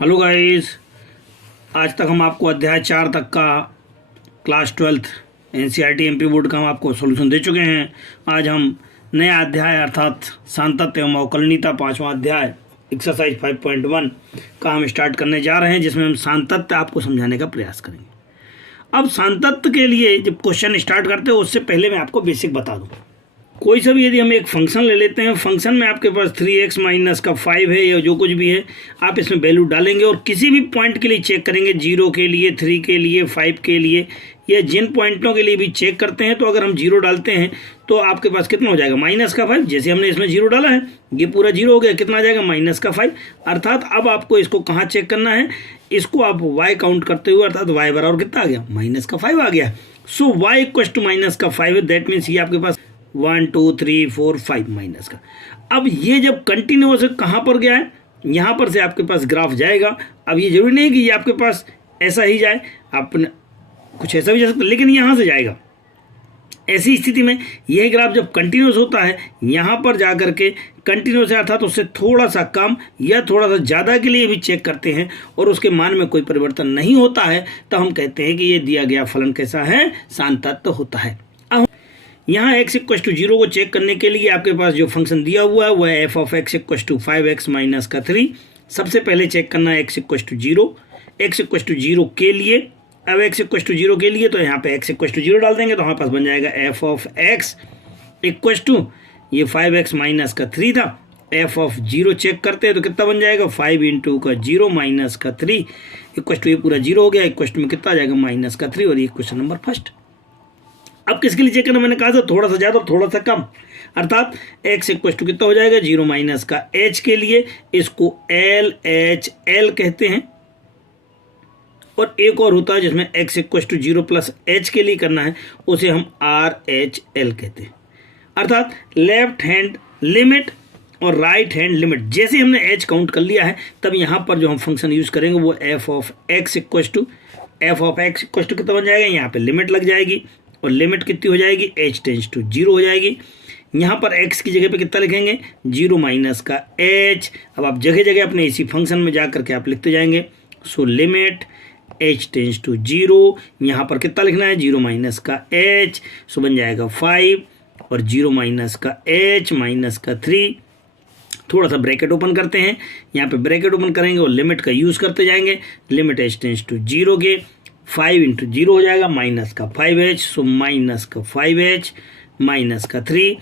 Hello guys, आज तक हम आपको अध्याय 4 तक का class 12th NCERT MP board का हम आपको सॉल्यूशन दे चुके हैं। आज हम नया अध्याय अर्थात सांतत्य एवं अवकलनीयता 5वां अध्याय एक्सरसाइज 5.1 का हम स्टार्ट करने जा रहे हैं, जिसमें हम सांतत्य आपको समझाने का प्रयास करेंगे। अब सांतत्य के लिए जब क्वेश्चन स्टार्ट करते हैं उससे पहले मैं आपको बेसिक बता दूँ। कोई सा भी यदि हम एक फंक्शन ले लेते हैं, फंक्शन में आपके पास 3x माइनस का 5 है या जो कुछ भी है, आप इसमें वैल्यू डालेंगे और किसी भी पॉइंट के लिए चेक करेंगे, 0 के लिए, 3 के लिए, 5 के लिए, या जिन पॉइंटों के लिए भी चेक करते हैं। तो अगर हम 0 डालते हैं तो आपके पास कितना हो जाएगा, माइनस का 5। जैसे हमने इसमें 0 डाला है, ये पूरा 0 हो गया, कितना आ जाएगा, माइनस का 5। अर्थात अब आपको इसको कहाँ चेक करना है, इसको आप y काउंट करते हुए, अर्थात y बराबर कितना आ गया, माइनस का 5 आ गया। सो y इक्वल टू माइनस का 5 है, दैट मीन्स ये आपके पास 1 2 3 4 5 माइनस का। अब ये जब कंटिन्यूअस कहाँ पर गया है, यहाँ पर से आपके पास ग्राफ जाएगा। अब ये जरूरी नहीं कि ये आपके पास ऐसा ही जाए, आप कुछ ऐसा भी जा सकता है, लेकिन यहाँ से जाएगा। ऐसी स्थिति में यह ग्राफ जब कंटिन्यूअस होता है, यहाँ पर जा करके कंटिन्यूअस है अर्थात उससे थोड़ा सा कम या थोड़ा सा ज़्यादा के लिए भी चेक करते हैं और उसके मान में कोई परिवर्तन नहीं होता है, तो हम कहते हैं कि ये दिया गया फलन कैसा है, सांतत्य होता है। यहाँ x इक्वल टू 0 को चेक करने के लिए आपके पास जो फंक्शन दिया हुआ है वह है f of x equal to 5x minus का 3। सबसे पहले चेक करना है x equal to 0, x equal to 0 के लिए। अब x इक्वल टू 0 के लिए तो यहाँ पे x इक्वल टू 0 डाल देंगे तो हमारे पास बन जाएगा f of x equal to, ये 5x माइनस का 3 था, f ऑफ 0 चेक करते हैं तो कितना बन जाएगा, 5 इंटू का 0 माइनस का 3 इक्वल टू, ये पूरा 0 हो गया, इक्वल टू में कितना आ जाएगा, माइनस का 3। और ये क्वेश्चन नंबर फर्स्ट। अब किसके लिए चेक करना, मैंने कहा था थोड़ा सा ज़्यादा थोड़ा सा कम, अर्थात x इक्वल टू कितना हो जाएगा, 0 माइनस का h के लिए, इसको एल एच एल कहते हैं। और एक और होता है जिसमें x equal to 0 plus h के लिए करना है, उसे हम आर एच एल कहते हैं। अर्थात लेफ्ट हैंड लिमिट और राइट हैंड लिमिट, जैसे हमने h काउंट कर लिया है, तब यहाँ पर जो हम फंक्शन यूज़ करेंगे वो f of x equal to कितना बन जाएगा, यहाँ पे लिमिट लग जाएगी और लिमिट कितनी हो जाएगी, h टेंस टू 0 हो जाएगी। यहाँ पर x की जगह पे कितना लिखेंगे, 0 माइनस का h। अब आप जगह जगह अपने इसी फंक्शन में जा करके आप लिखते जाएंगे। So limit h tends to 0, यहाँ पर कितना लिखना है, 0 माइनस का h। सो बन जाएगा 5 और 0 माइनस का h माइनस का 3। थोड़ा सा ब्रैकेट ओपन करते हैं, यहाँ पे ब्रैकेट ओपन करेंगे और लिमिट का यूज़ करते जाएंगे। लिमिट h टेंस टू 0 के 5 इंटू 0 हो जाएगा, माइनस का 5h। सो माइनस का 5h माइनस का 3।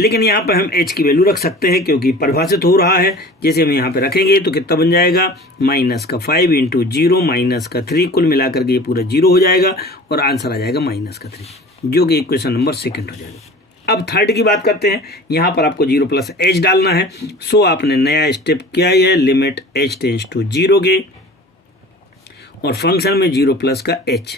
लेकिन यहाँ पर हम h की वैल्यू रख सकते हैं क्योंकि परिभाषित हो रहा है। जैसे हम यहाँ पे रखेंगे तो कितना बन जाएगा, माइनस का 5 इंटू 0 माइनस का 3, कुल मिलाकर के ये पूरा 0 हो जाएगा और आंसर आ जाएगा माइनस का 3, जो कि इक्वेशन नंबर 2 हो जाएगा। अब थर्ड की बात करते हैं। यहाँ पर आपको 0 प्लस h डालना है। सो आपने नया स्टेप किया है, लिमिट h टेंस टू 0 के और फंक्शन में 0 प्लस का h।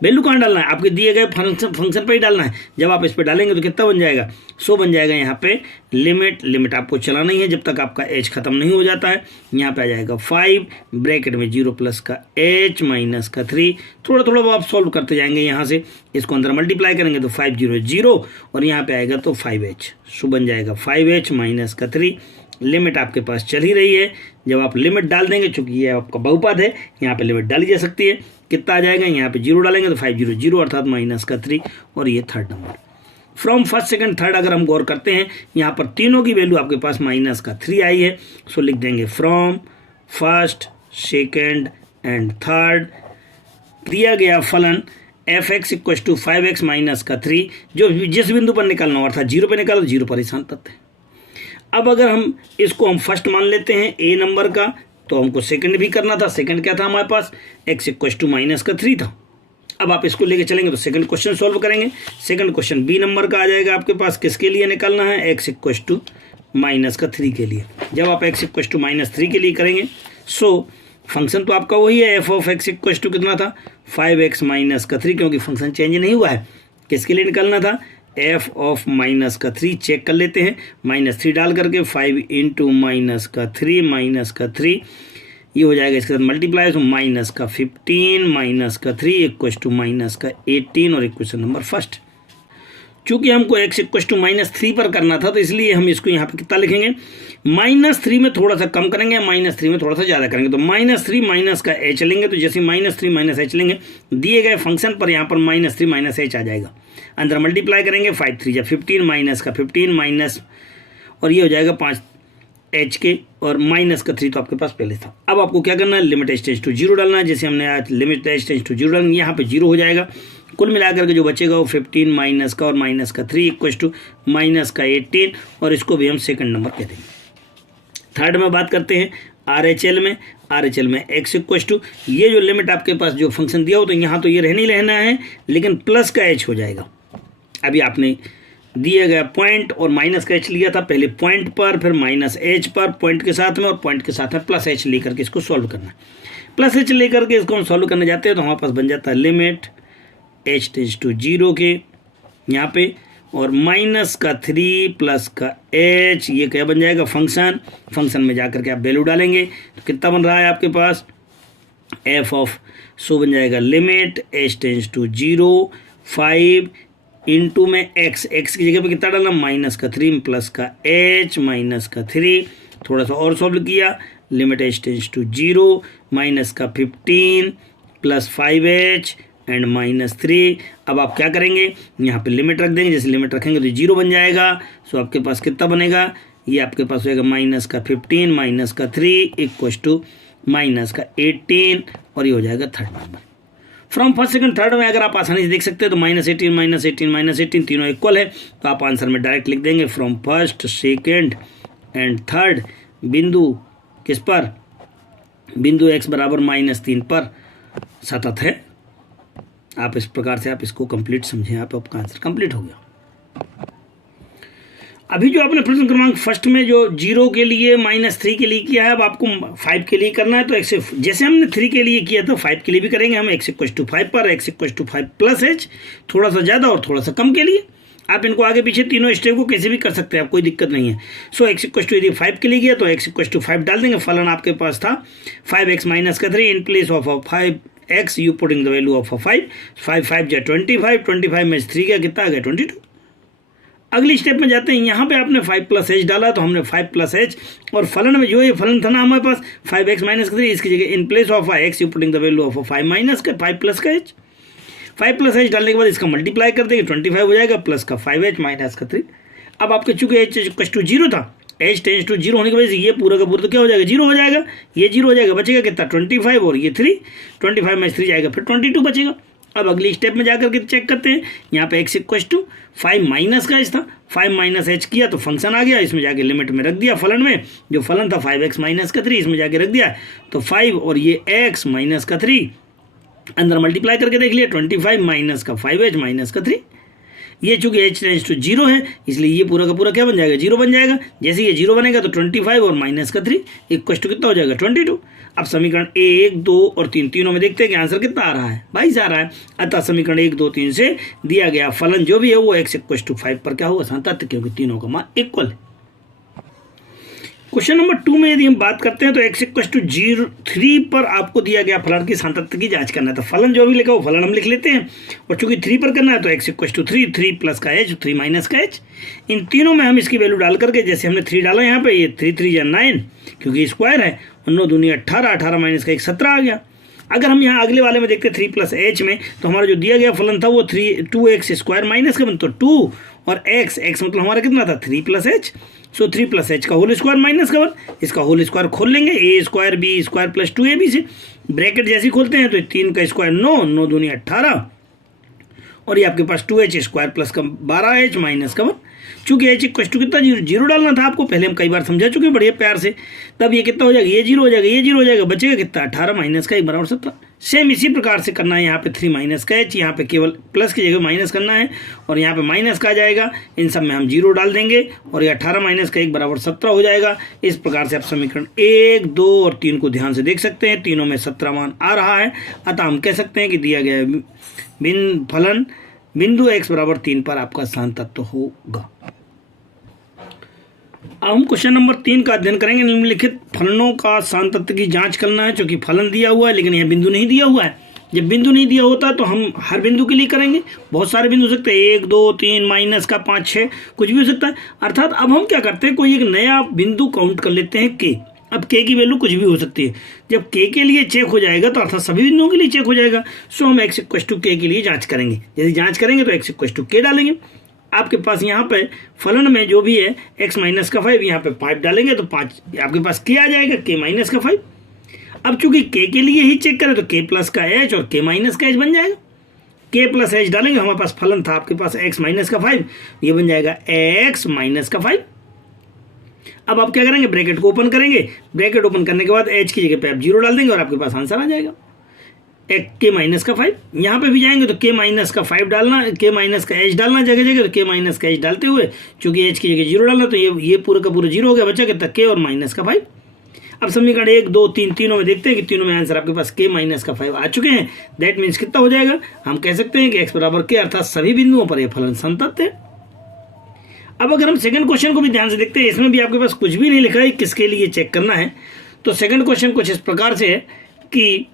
वैल्यू कहाँ डालना है, आपके दिए गए फंक्शन पर ही डालना है। जब आप इस पर डालेंगे तो कितना बन जाएगा, सो बन जाएगा यहाँ पे लिमिट आपको चलाना ही है जब तक आपका h खत्म नहीं हो जाता है। यहाँ पे आ जाएगा 5 ब्रैकेट में 0 प्लस का h माइनस का 3। थोड़ा थोड़ा आप सॉल्व करते जाएंगे, यहाँ से इसको अंदर मल्टीप्लाई करेंगे तो 5 0 0 और यहाँ पे आएगा तो 5h। सो बन जाएगा 5h माइनस का 3। लिमिट आपके पास चल ही रही है। जब आप लिमिट डाल देंगे, चूंकि ये आपका बहुपद है, यहाँ पे लिमिट डाली जा सकती है। कितना आ जाएगा, यहाँ पे 0 डालेंगे तो 5 0 0 अर्थात माइनस का 3। और ये third number. From first second third अगर हम गौर करते हैं, यहाँ पर तीनों की वैल्यू आपके पास माइनस का 3 आई है। सो लिख देंगे from first second and third दिया गया फलन f(x) equal to 5x minus का 3, जो जिस बिंदु पर निकालना हो, अर्थात 0 पर निकालो, 0 पर ही सांतत्य है। अब अगर हम इसको हम फर्स्ट मान लेते हैं a नंबर का, तो हमको सेकंड भी करना था। सेकंड क्या था हमारे पास, x इक्वल टू माइनस का 3 था। अब आप इसको लेके चलेंगे तो सेकंड क्वेश्चन सॉल्व करेंगे। सेकंड क्वेश्चन b नंबर का आ जाएगा आपके पास, किसके लिए निकालना है, x इक्वल टू माइनस का 3 के लिए। जब आप x इक्वल टू माइनस 3 के लिए करेंगे, सो फंक्शन तो आपका वही है, f of x equal to कितना था, 5x माइनस का 3, क्योंकि फंक्शन चेंज नहीं हुआ है। किसके लिए निकालना था, f ऑफ माइनस का 3। चेक कर लेते हैं, माइनस 3 डाल करके 5 इंटू माइनस का 3 माइनस का 3, ये हो जाएगा इसके साथ मल्टीप्लाई, तो माइनस का 15 माइनस का 3 इक्वल टू माइनस का 18 और इक्वेशन नंबर फर्स्ट। चूंकि हमको x इक्वल टू -3 पर करना था, तो इसलिए हम इसको यहाँ पे कितना लिखेंगे, -3 में थोड़ा सा कम करेंगे, -3 में थोड़ा सा ज़्यादा करेंगे। तो -3 माइनस का h लेंगे, तो जैसे -3 माइनस h लेंगे, दिए गए फंक्शन पर यहाँ पर -3 माइनस h आ जाएगा। अंदर मल्टीप्लाई करेंगे, 5 3 या 15 माइनस का 15 माइनस, और ये हो जाएगा 5 h के, और माइनस का 3 तो आपके पास पहले था। अब आपको क्या करना है, लिमिट h टेंड्स टू 0 डालना है। जैसे हमने आज लिमिट h टेंड्स टू 0 डालना, यहाँ पे 0 हो जाएगा। कुल मिलाकर के जो बचेगा वो 15 माइनस का और माइनस का 3 इक्वल टू माइनस का 18, और इसको भी हम सेकंड नंबर कह देंगे। थर्ड में बात करते हैं RHL में। RHL में x इक्वल टू, ये जो लिमिट आपके पास जो फंक्शन दिया हो, तो यहाँ तो ये रहने ही रहना है, लेकिन प्लस का h हो जाएगा। अभी आपने दिया गया पॉइंट और माइनस का h लिया था, पहले पॉइंट पर, फिर माइनस h पर पॉइंट के साथ में, और पॉइंट के साथ में प्लस h लेकर के इसको सॉल्व करना है। प्लस h लेकर के इसको हम सॉल्व करने जाते हैं, तो हमारे पास बन जाता है लिमिट h टेंड्स टू 0 के यहाँ पे, और माइनस का 3 प्लस का h, ये क्या बन जाएगा, फंक्शन में जाकर के आप वैल्यू डालेंगे, तो कितना बन रहा है आपके पास, f ऑफ, सो बन जाएगा limit h tends to 0 5 into में x की जगह पे कितना डालना, माइनस का 3 प्लस का h माइनस का 3, थोड़ा सा और सॉल्व किया, limit h tends to 0 minus का 15 प्लस 5h एंड माइनस 3। अब आप क्या करेंगे, यहाँ पे लिमिट रख देंगे, जैसे लिमिट रखेंगे तो 0 बन जाएगा। सो आपके पास कितना बनेगा, ये आपके पास होगा माइनस का 15 माइनस का 3 इक्वल टू माइनस का 18, और ये हो जाएगा third number. From first second third में अगर आप आसानी से देख सकते हैं, तो -18 तीनों इक्वल है, तो आप आंसर में डायरेक्ट लिख देंगे from first second and third बिंदु किस पर, बिंदु x बराबर -3 पर सतत है। आप इस प्रकार से आप इसको कंप्लीट समझें, आपका आंसर कंप्लीट हो गया। अभी जो आपने प्रश्न क्रमांक फर्स्ट में जो 0 के लिए -3 के लिए किया है, अब आपको 5 के लिए करना है। तो x, जैसे हमने 3 के लिए किया था 5 के लिए भी करेंगे हम। x इक्वल टू 5 पर x equal to 5 plus h, थोड़ा सा ज़्यादा और थोड़ा सा कम के लिए आप इनको आगे पीछे तीनों स्टेप को कैसे भी कर सकते हैं, आप कोई दिक्कत नहीं है। सो x इक्वल टू यदि 5 के लिए गया तो x इक्वल टू 5 डाल देंगे। फलन आपके पास था 5x माइनस का 3 in place of 5x you putting the value of 5 5 जा 25 में 3 का कितना आ गया 22। अगली स्टेप में जाते हैं, यहाँ पे आपने 5 प्लस h डाला, तो हमने 5 प्लस h, और फलन में जो ये फलन था ना हमारे पास 5x माइनस का 3, इसकी जगह in place of x you putting the value of 5 minus का 5 प्लस का h। 5 प्लस h डालने के बाद इसका मल्टीप्लाई कर देंगे, 25 हो जाएगा प्लस का 5h माइनस का 3। अब आपके चूंकि h इक्वल टू 0 था, h टेंड्स टू 0 होने की वजह से ये पूरा का पूरा तो क्या हो जाएगा 0 हो जाएगा, ये 0 हो जाएगा, बचेगा कितना 25 और ये 3, 25 में 3 जाएगा, फिर 22 बचेगा। अब अगली स्टेप में जाकर के चेक करते हैं, यहाँ पे x इक्वल टू 5 माइनस का h था, 5 माइनस h किया तो फंक्शन आ गया, इसमें जाके लिमिट में रख दिया, फलन में जो फलन था 5x माइनस का 3 इसमें जाके रख दिया, तो 5 और ये x माइनस का 3 अंदर मल्टीप्लाई करके देख लिया, 25 माइनस का 5h माइनस का 3। ये चूंकि h टेंड्स टू 0 है, इसलिए ये पूरा का पूरा क्या बन जाएगा 0 बन जाएगा। जैसे ये 0 बनेगा तो 25 और माइनस का 3 इक्वल टू कितना हो जाएगा 22। अब समीकरण 1, 2 और 3 तीनों में देखते हैं कि आंसर कितना आ रहा है, 22 आ रहा है। अतः समीकरण 1, 2, 3 से दिया गया फलन जो भी है वो x इक्वल टू 5 पर क्या होगा संतत, क्योंकि तीनों का मान इक्वल है। क्वेश्चन नंबर 2 में यदि हम बात करते हैं तो x इक्वल टू 3 पर आपको दिया गया फलन की सातत्य की जांच करना है। तो फलन जो भी लिखा वो फलन हम लिख लेते हैं, और चूंकि 3 पर करना है तो x इक्वल टू 3 प्लस का h 3 माइनस का h, इन तीनों में हम इसकी वैल्यू डाल करके, जैसे हमने 3 डाला यहाँ पे, ये 3 3 या 9 क्योंकि स्क्वायर है, 9 दूनी 18, 18 माइनस का 1 17 आ गया। अगर हम यहाँ अगले वाले में देखते 3 प्लस h में, तो हमारा जो दिया गया फलन था वो 2x स्क्वायर माइनस का, तो 2 और x मतलब हमारा कितना था 3 प्लस h। सो 3 प्लस h का होल स्क्वायर माइनस का 1, इसका होल स्क्वायर खोल लेंगे, a square b square plus 2ab से, ब्रैकेट जैसे खोलते हैं तो 3 का स्क्वायर 9 दूनी 18, और ये आपके पास 2h स्क्वायर प्लस का 12h माइनस का 1। चूंकि h इक्वल टू कितना 0 डालना था आपको, पहले हम कई बार समझा चुके बढ़िया प्यार से, तब ये कितना हो जाएगा, ये 0 हो जाएगा, ये 0 हो जाएगा, बचेगा कितना 18 माइनस का 1 बराबर 17। सेम इसी प्रकार से करना है यहाँ पे 3 माइनस का h, यहाँ पे केवल प्लस की जगह माइनस करना है, और यहाँ पे माइनस का आ जाएगा, इन सब में हम 0 डाल देंगे, और ये 18 माइनस का 1 बराबर 17 हो जाएगा। इस प्रकार से आप समीकरण 1, 2 और 3 को ध्यान से देख सकते हैं, तीनों में 17 मान आ रहा है। अतः हम कह सकते हैं कि दिया गया फलन बिंदु x बराबर 3 पर आपका स्थान तत्व होगा। अब हम क्वेश्चन नंबर 3 का अध्ययन करेंगे। निम्नलिखित फलनों का स्थान तत्व की जांच करना है, क्योंकि फलन दिया हुआ है लेकिन यह बिंदु नहीं दिया हुआ है, जब बिंदु नहीं दिया होता तो हम हर बिंदु के लिए करेंगे, बहुत सारे बिंदु हो सकते हैं, 1 2 3 माइनस का 5 6 कुछ भी हो सकता है। अर्थात अब हम क्या करते हैं, कोई एक नया बिंदु काउंट कर लेते हैं के। अब के की वैल्यू कुछ भी हो सकती है, जब के के लिए चेक हो जाएगा तो अर्थात सभी बिंदुओं के लिए चेक हो जाएगा। सो हम x इक्वल टू के लिए जांच करेंगे। यदि जांच करेंगे तो x इक्वल टू के डालेंगे। आपके पास यहाँ पे फलन में जो भी है x माइनस का 5, यहाँ पे 5 डालेंगे तो 5 आपके पास के आ जाएगा, के माइनस का 5। अब चूंकि के लिए ही चेक करें तो के प्लस का h और के माइनस का h बन जाएगा। के प्लस h डालेंगे, हमारे पास फलन था आपके पास x माइनस का 5, ये बन जाएगा x माइनस का 5। अब आप क्या करेंगे, ब्रैकेट को ओपन करेंगे, ब्रैकेट ओपन करने के बाद h की जगह पे आप 0 डाल देंगे और आपके पास आंसर आ जाएगा के माइनस का 5। यहाँ पे भी जाएंगे तो के माइनस का 5 डालना, के माइनस का h डालना जगह जगह, तो के माइनस का h डालते हुए चूंकि h की जगह 0 डालना तो ये पूरा का पूरा 0 हो गया, बचा कितना के और माइनस का 5। अब समीकरण 1 2 3 तीनों में देखते हैं कि तीनों में आंसर आपके पास के माइनस का 5 आ चुके हैं। दैट मीन्स कितना हो जाएगा, हम कह सकते हैं कि x बराबर के, अर्थात सभी बिंदुओं पर यह फलन संतत है। अब अगर हम सेकंड क्वेश्चन को भी ध्यान से देखते हैं, इसमें भी आपके पास कुछ भी नहीं लिखा है किसके लिए चेक करना है। तो सेकंड क्वेश्चन कुछ इस प्रकार से है कि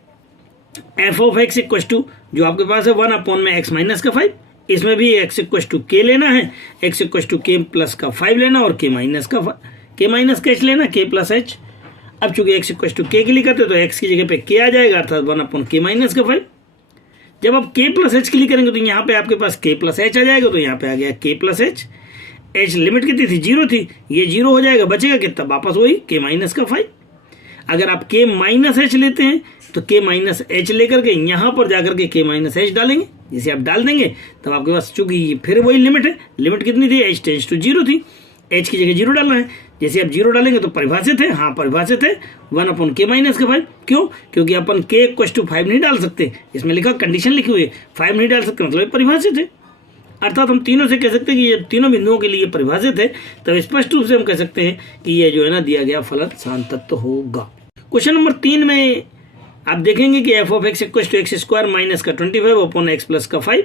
F of X equal to जो आपके पास है 1 में x माइनस का 5, इसमें भी x इक्व टू के लेना है, x इक्व टू के प्लस का 5 लेना और के माइनस का h लेना, के प्लस h। अब चूंकि x इक्व टू के लिए करते तो x की जगह पे k आ जाएगा, अर्थात 1 के माइनस का 5। जब आप k प्लस h के लिए करेंगे तो यहाँ पे आपके पास k प्लस h आ जाएगा, तो यहाँ पे आ गया k plus h। h limit कितनी थी, 0 थी, ये 0 हो जाएगा, बचेगा कितना, वापस वही के माइनस का 5। अगर आप के माइनस h लेते हैं तो के माइनस h लेकर के यहाँ पर जाकर के के माइनस h डालेंगे। जिसे आप डाल देंगे तब आपके पास चूंकि फिर वही लिमिट है, लिमिट कितनी थी, h टेंड्स टू 0 थी, h की जगह 0 डालना है। जैसे आप 0 डालेंगे तो परिभाषित है, हाँ परिभाषित है 1 के माइनस का 5। क्यों, क्योंकि अपन के इक्वल टू 5 नहीं डाल सकते, इसमें लिखा कंडीशन लिखी हुई है 5 नहीं डाल सकते, मतलब परिभाषित है। अर्थात हम तीनों से कह सकते हैं कि ये तीनों बिंदुओं के लिए परिभाषित है, तब स्पष्ट रूप से हम कह सकते हैं कि ये जो है ना दिया गया फलन संतत होगा। क्वेश्चन नंबर 3 में आप देखेंगे कि F of X equal to X square minus का 25 अपॉन एक्स प्लस का 5।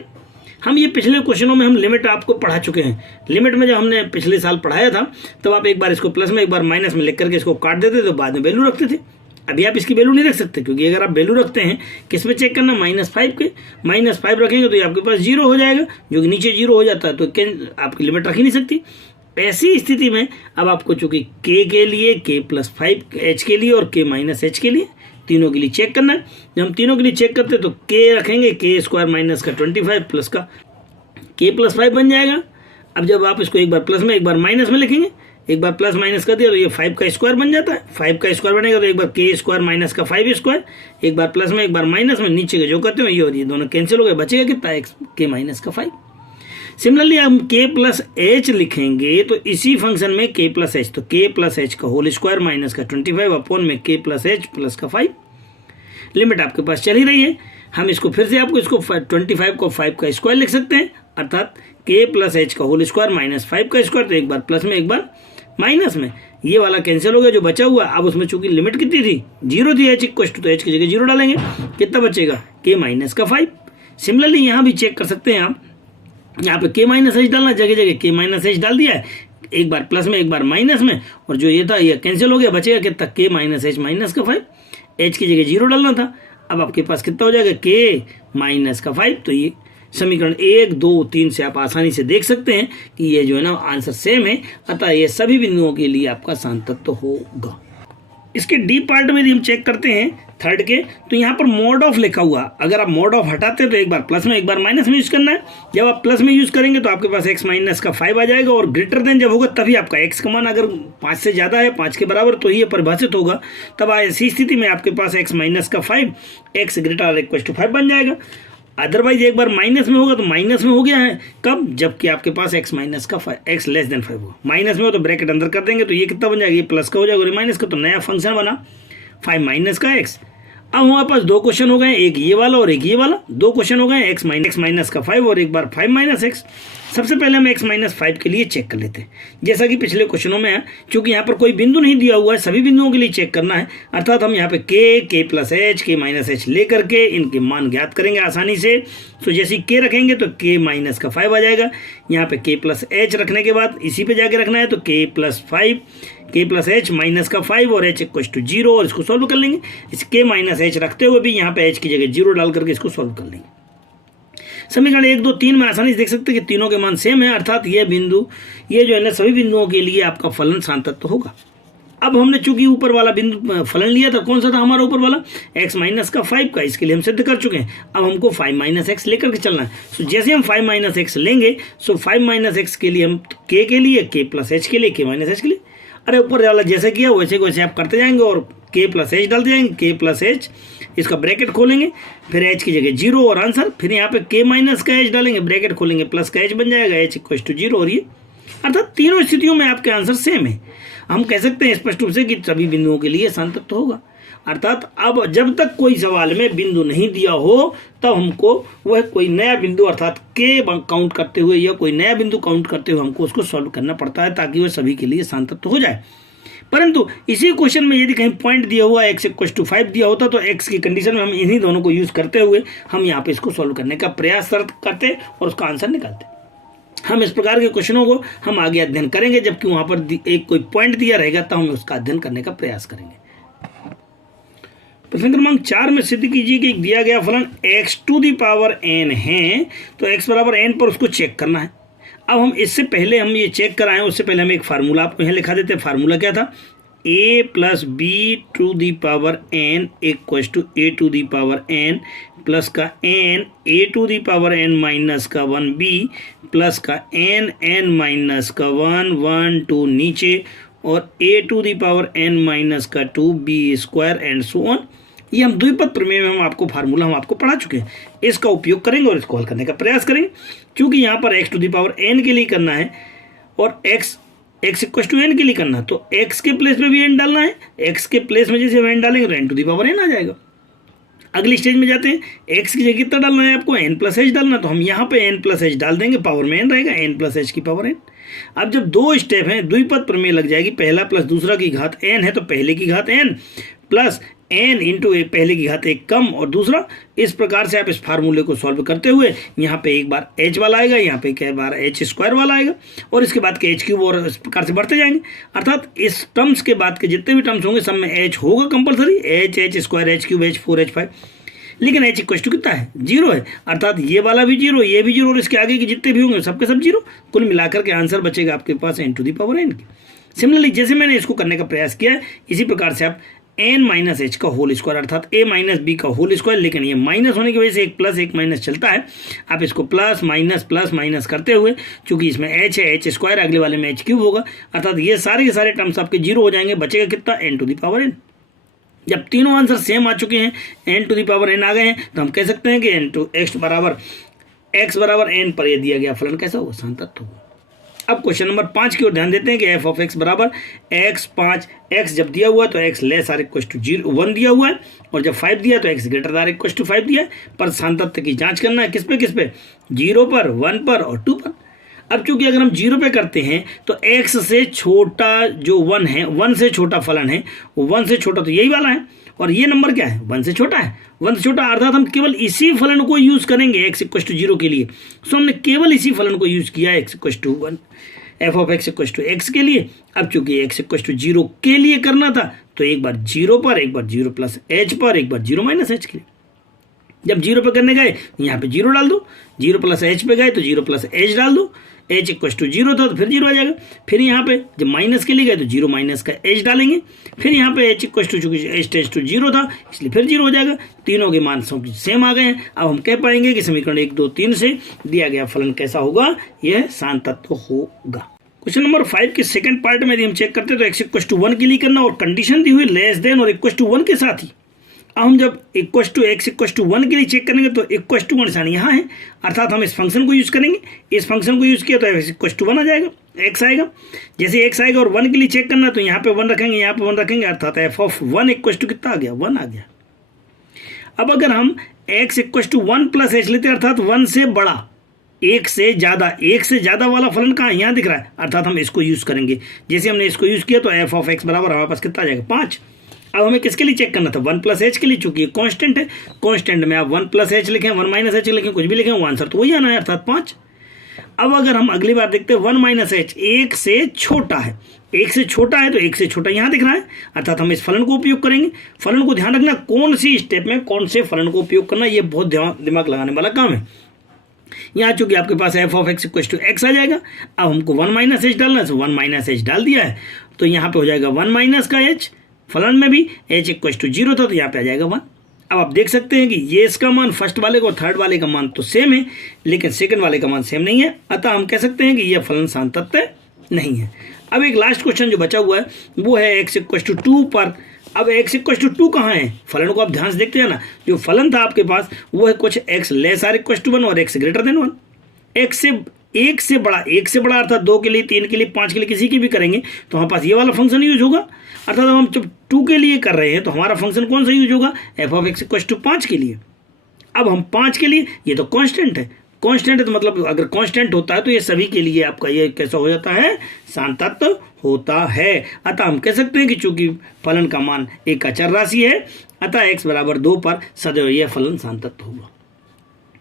हम ये पिछले क्वेश्चनों में हम लिमिट आपको पढ़ा चुके हैं। लिमिट में जब हमने पिछले साल पढ़ाया था तब आप एक बार इसको प्लस में एक बार माइनस में लिख करके इसको काट देते तो बाद में वैल्यू रखते थे। अभी आप इसकी वैल्यू नहीं रख सकते, क्योंकि अगर आप वैल्यू रखते हैं किस में चेक करना, -5 के, -5 रखेंगे तो ये आपके पास 0 हो जाएगा, जो कि नीचे 0 हो जाता है तो आपकी लिमिट रख ही नहीं सकती। ऐसी स्थिति में अब आपको चूंकि के लिए के प्लस 5 h के लिए और के माइनस h के लिए तीनों के लिए चेक करना है। जब हम तीनों के लिए चेक करते हैं तो के रखेंगे, के स्क्वायर माइनस का 25 प्लस का के प्लस 5 बन जाएगा। अब जब आप इसको एक बार प्लस में एक बार माइनस में लिखेंगे, एक बार प्लस माइनस कर दिया तो ये 5 का स्क्वायर बन जाता है, 5 का स्क्वायर बनेगा तो एक बार के स्क्वायर माइनस का 5 स्क्वायर, एक बार प्लस में एक बार माइनस में, नीचे के जो करते हो ये और ये दोनों कैंसिल हो गए, बचेगा कितना, एक्स के माइनस का 5। सिमिलरली हम k प्लस एच लिखेंगे तो इसी फंक्शन में k प्लस एच, तो k प्लस एच का होल स्क्वायर माइनस का 25 अपॉन में k प्लस एच प्लस का 5। लिमिट आपके पास चल ही रही है, हम इसको फिर से आपको इसको 25 को 5 का स्क्वायर लिख सकते हैं, अर्थात k प्लस एच का होल स्क्वायर माइनस 5 का स्क्वायर, तो एक बार प्लस में एक बार माइनस में, ये वाला कैंसिल हो गया, जो बचा हुआ अब उसमें चूंकि लिमिट कितनी थी, 0 थी, h इक्वल टू, तो h की जगह 0 डालेंगे, कितना बचेगा, k माइनस का 5। सिमिलरली यहाँ भी चेक कर सकते हैं आप, यहाँ पे के माइनस एच डालना, जगह जगह के माइनस एच डाल दिया है, एक बार प्लस में एक बार माइनस में, और जो ये था ये कैंसिल हो गया, बचेगा कितना, के माइनस एच माइनस का 5, एच की जगह 0 डालना था। अब आपके पास कितना हो जाएगा, के माइनस का 5। तो ये समीकरण 1 2 3 से आप आसानी से देख सकते हैं कि ये जो है ना आंसर सेम है, अतः ये सभी बिंदुओं के लिए आपका सांतत्व होगा। इसके डी पार्ट में यदि हम चेक करते हैं थर्ड के, तो यहाँ पर मोड ऑफ लिखा हुआ, अगर आप मोड ऑफ हटाते हैं तो एक बार प्लस में एक बार माइनस में यूज करना है। जब आप प्लस में यूज करेंगे तो आपके पास x माइनस का 5 आ जाएगा, और ग्रेटर देन जब होगा तभी आपका x का मान अगर 5 से ज़्यादा है, 5 के बराबर, तो ये परिभाषित होगा। तब ऐसी स्थिति में आपके पास x माइनस का 5 x ग्रेटर इक्वल टू 5 बन जाएगा। अदरवाइज एक बार माइनस में होगा तो माइनस में हो गया है, कब, जबकि आपके पास x माइनस का 5 x लेस देन 5 होगा। माइनस में हो तो ब्रैकेट अंदर कर देंगे तो ये कितना बन जाएगा, ये प्लस का हो जाएगा और माइनस का, तो नया फंक्शन बना 5 माइनस का x। अब हमारे पास दो क्वेश्चन हो गए, एक ये वाला और एक ये वाला, दो क्वेश्चन हो गए, x माइनस का 5 और एक बार 5 माइनस x। सबसे पहले हम x माइनस 5 के लिए चेक कर लेते हैं, जैसा कि पिछले क्वेश्चनों में है। चूंकि यहाँ पर कोई बिंदु नहीं दिया हुआ है, सभी बिंदुओं के लिए चेक करना है, अर्थात हम यहाँ पे k प्लस एच, के माइनस एच ले करके इनके मान ज्ञात करेंगे आसानी से। तो जैसे k रखेंगे तो k माइनस का 5 आ जाएगा, यहाँ पे k प्लस एच रखने के बाद इसी पे जाके रखना है तो k plus 5, k plus H minus का 5 और h इक्वल टू 0 और इसको सॉल्व कर लेंगे। इस k माइनस एच रखते हुए भी यहाँ पे h की जगह 0 डाल करके इसको सॉल्व कर लेंगे। समीकरण 1, 2, 3 में आसानी से देख सकते हैं कि तीनों के मान सेम है, अर्थात ये बिंदु ये जो है ना सभी बिंदुओं के लिए आपका फलन शांतत्व होगा। अब हमने चूंकि ऊपर वाला बिंदु फलन लिया था, कौन सा था हमारा ऊपर वाला, x माइनस का 5 का, इसके लिए हम सिद्ध कर चुके हैं। अब हमको 5 माइनस एक्स लेकर के चलना है। सो जैसे हम 5 माइनस एक्स लेंगे, सो 5 माइनस एक्स के लिए हम k के लिए, k प्लस एच के लिए, k माइनस एच के लिए, अरे ऊपर वाला जैसे किया वैसे वैसे आप करते जाएंगे और k प्लस एच डालते जाएंगे, k प्लस एच इसका ब्रैकेट खोलेंगे, फिर h की जगह 0 और आंसर, फिर यहाँ पे k माइनस का h डालेंगे, ब्रैकेट खोलेंगे, प्लस का h बन जाएगा, h इक्वल टू 0 और ये, अर्थात तीनों स्थितियों में आपके आंसर सेम है। हम कह सकते हैं स्पष्ट रूप से कि सभी बिंदुओं के लिए शांतत्व होगा। अर्थात अब जब तक कोई सवाल में बिंदु नहीं दिया हो तब हमको वह कोई नया बिंदु अर्थात k काउंट करते हुए या कोई नया बिंदु काउंट करते हुए हमको उसको सॉल्व करना पड़ता है ताकि वह सभी के लिए शांतत्व हो जाए। परंतु इसी क्वेश्चन में यदि कहीं पॉइंट दिया हुआ x इक्वल टू 5 दिया होता तो x की कंडीशन में हम इन्हीं दोनों को यूज करते हुए हम यहाँ पे इसको सॉल्व करने का प्रयास करते और उसका आंसर निकालते। हम इस प्रकार के क्वेश्चनों को हम आगे अध्ययन करेंगे, जबकि वहां पर एक कोई पॉइंट दिया रहेगा तो हम उसका अध्ययन करने का प्रयास करेंगे। प्रश्न क्रमांक 4 में सिद्ध कीजिए कि दिया गया फलन x to the power n है, तो x बराबर n पर उसको चेक करना है। अब हम इससे पहले हम ये चेक कराएं उससे पहले हम एक फार्मूला आपको यहाँ लिखा देते हैं। फार्मूला क्या था, a plus B to the power n equal to A to the power n plus का n A to the power n minus का 1b प्लस का n माइनस का 1 1 2 नीचे और a to the power n minus का 2b square and so on. ये हम द्विपद प्रमेय में हम आपको फार्मूला हम आपको पढ़ा चुके हैं, इसका उपयोग करेंगे और इसको हल करने का प्रयास करेंगे। क्योंकि यहाँ पर x to the power n के लिए करना है और x इक्वल टू n के लिए करना है, तो x के प्लेस में भी n डालना है। x के प्लेस में जैसे हम n डालेंगे तो n to the power n आ जाएगा। अगली स्टेज में जाते हैं, x की जगह कितना डालना है आपको, n प्लस एच डालना, तो हम यहाँ पे n प्लस एच डाल देंगे, पावर में n रहेगा, n प्लस एच की पावर n। अब जब दो स्टेप हैं द्विपद प्रमेय लग जाएगी, पहला प्लस दूसरा की घात n है तो पहले की घात n प्लस n इंटू पहले की घात एक कम और दूसरा, इस प्रकार से आप इस फार्मूले को सॉल्व करते हुए यहाँ पे एक बार h वाला आएगा, यहाँ पे एक बार h स्क्वायर वाला आएगा और इसके बाद के h क्यूब और इस प्रकार से बढ़ते जाएंगे। अर्थात इस टर्म्स के बाद के जितने भी टर्म्स होंगे सब में h होगा compulsory, h square h cube h4 h5, लेकिन h इक्वल टू कितना है, 0 है। अर्थात ये वाला भी 0, ये भी 0 और इसके आगे के जितने भी होंगे सबके सब 0, कुल मिलाकर के आंसर बचेगा आपके पास n to the power n। Similarly जैसे मैंने इसको करने का प्रयास किया है इसी प्रकार से आप n माइनस एच का होल स्क्वायर अर्थात a माइनस बी का होल स्क्वायर, लेकिन ये माइनस होने की वजह से एक प्लस एक माइनस चलता है, आप इसको प्लस माइनस करते हुए, चूंकि इसमें h है h स्क्वायर, अगले वाले में h क्यूब होगा, अर्थात ये सारे के सारे टर्म्स आपके 0 हो जाएंगे, बचेगा कितना, n to the power n। जब तीनों आंसर सेम आ चुके हैं, n to the power n आ गए हैं, तो हम कह सकते हैं कि x बराबर n पर यह दिया गया फलन कैसा होगा, शांतत्व होगा। अब क्वेश्चन नंबर 5 की ओर ध्यान देते हैं कि f ऑफ x बराबर x5, x जब दिया हुआ है तो x less or equal to 1 दिया हुआ है और जब 5 दिया तो x greater or equal to 5 दिया है, पर शांतत्व की जांच करना है किस पे 0 पर, 1 पर और 2 पर। अब चूंकि अगर हम 0 पे करते हैं तो x से छोटा जो 1 है, 1 से छोटा फलन है, वो 1 से छोटा तो यही वाला है और ये नंबर क्या है, 1 से छोटा है, 1 से छोटा, अर्थात हम केवल इसी फलन को यूज करेंगे x इक्वल टू 0 के लिए। सो हमने केवल इसी फलन को यूज किया x equal to 1, f of x equal to x के लिए। अब चूंकि x इक्वल टू 0 के लिए करना था तो एक बार 0 पर, एक बार 0 प्लस h पर, एक बार 0 माइनस h के लिए। जब 0 पे करने गए यहाँ पे 0 डाल दो, 0 प्लस h पे गए तो 0 प्लस h डाल दो, h इक्वल टू 0 था तो फिर 0 आ जाएगा। फिर यहाँ पे जब माइनस के लिए गए तो 0 माइनस का h डालेंगे, फिर यहाँ पे h इक्वल टू, चूंकि h टेंड्स टू 0 था इसलिए फिर 0 हो जाएगा। तीनों के मान सेम आ गए हैं। अब हम कह पाएंगे कि समीकरण 1 2 3 से दिया गया फलन कैसा होगा, यह शांतत्व होगा। क्वेश्चन नंबर 5 के सेकंड पार्ट में यदि हम चेक करते हैं तो x इक्वल टू 1 के लिए करना और कंडीशन दी हुई लेस देन और इक्वल टू 1 के साथ ही। अब हम जब equal to x equal to 1 के लिए चेक करेंगे तो इक्वल टू 1 निशान यहाँ है, अर्थात हम इस फंक्शन को यूज करेंगे, इस फंक्शन को यूज किया तो x इक्वल टू 1 आ जाएगा, x आएगा। जैसे x आएगा और 1 के लिए चेक करना तो यहाँ पे 1 रखेंगे, यहाँ पे 1 रखेंगे, अर्थात f ऑफ 1 इक्वल टू कितना आ गया, 1 आ गया। अब अगर हम x equal to 1 plus h लेते हैं अर्थात 1 से बड़ा, एक से ज़्यादा वाला फलन कहाँ है, यहाँ दिख रहा है, अर्थात हम इसको यूज करेंगे। जैसे हमने इसको यूज किया तो f ऑफ x बराबर हमारे पास कितना आ जाएगा, 5। अब हमें किसके लिए चेक करना था, 1 प्लस एच के लिए, चूंकि कांस्टेंट है, कांस्टेंट में आप 1 प्लस एच लिखें, 1 माइनस एच लिखें, कुछ भी लिखें, वो आंसर तो वही आना है, अर्थात 5। अब अगर हम अगली बार देखते हैं 1 माइनस एच 1 से छोटा है, 1 से छोटा है तो 1 से छोटा यहाँ दिख रहा है, अर्थात हम इस फलन को उपयोग करेंगे। फलन को ध्यान रखना कौन सी स्टेप में कौन से फलन को उपयोग करना, ये बहुत दिमाग लगाने वाला काम है। यहाँ चूंकि आपके पास F of X equal to X आ जाएगा, अब हमको 1 माइनस एच डालना है, तो 1 माइनस एच डाल दिया है, तो यहाँ पे हो जाएगा 1 माइनस का एच, फलन में भी एच इक्वल टू 0 था तो यहाँ पे आ जाएगा 1। अब आप देख सकते हैं कि ये इसका मान फर्स्ट वाले का और थर्ड वाले का मान तो सेम है, लेकिन सेकंड वाले का मान सेम नहीं है, अतः हम कह सकते हैं कि यह फलन सांतत्य नहीं है। अब एक लास्ट क्वेश्चन जो बचा हुआ है वो है एक्स इक्वल टू 2 पर। अब एक्स इक्वल टू 2 कहाँ है, फलन को आप ध्यान से देखते हैं ना, जो फलन था आपके पास वो है कुछ X less or equal to 1 और एक्स ग्रेटर देन 1। एक से बड़ा अर्थात 2 के लिए, 3 के लिए, 5 के लिए किसी की भी करेंगे तो हमारे पास ये वाला फंक्शन यूज होगा। अर्थात हम जब 2 के लिए कर रहे हैं तो हमारा फंक्शन कौन सा यूज होगा, F of X equal to 5 के लिए। अब हम 5 के लिए, ये तो कांस्टेंट है, तो मतलब अगर कांस्टेंट होता है तो ये सभी के लिए आपका ये कैसा हो जाता है, सांतत्य होता है। अतः हम कह सकते हैं कि चूंकि फलन का मान एक अचर राशि है, अतः x बराबर 2 पर सदैव यह फलन सांतत्य होगा।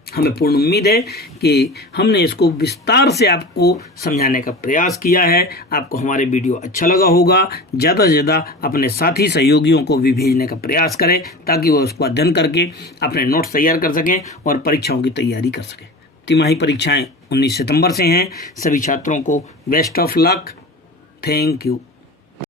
हमें पूर्ण उम्मीद है कि हमने इसको विस्तार से आपको समझाने का प्रयास किया है। आपको हमारे वीडियो अच्छा लगा होगा। ज़्यादा से ज़्यादा अपने साथी सहयोगियों को भी भेजने का प्रयास करें ताकि वो उसको अध्ययन करके अपने नोट्स तैयार कर सकें और परीक्षाओं की तैयारी कर सकें। तिमाही परीक्षाएं 19 सितंबर से हैं। सभी छात्रों को best of luck. Thank you.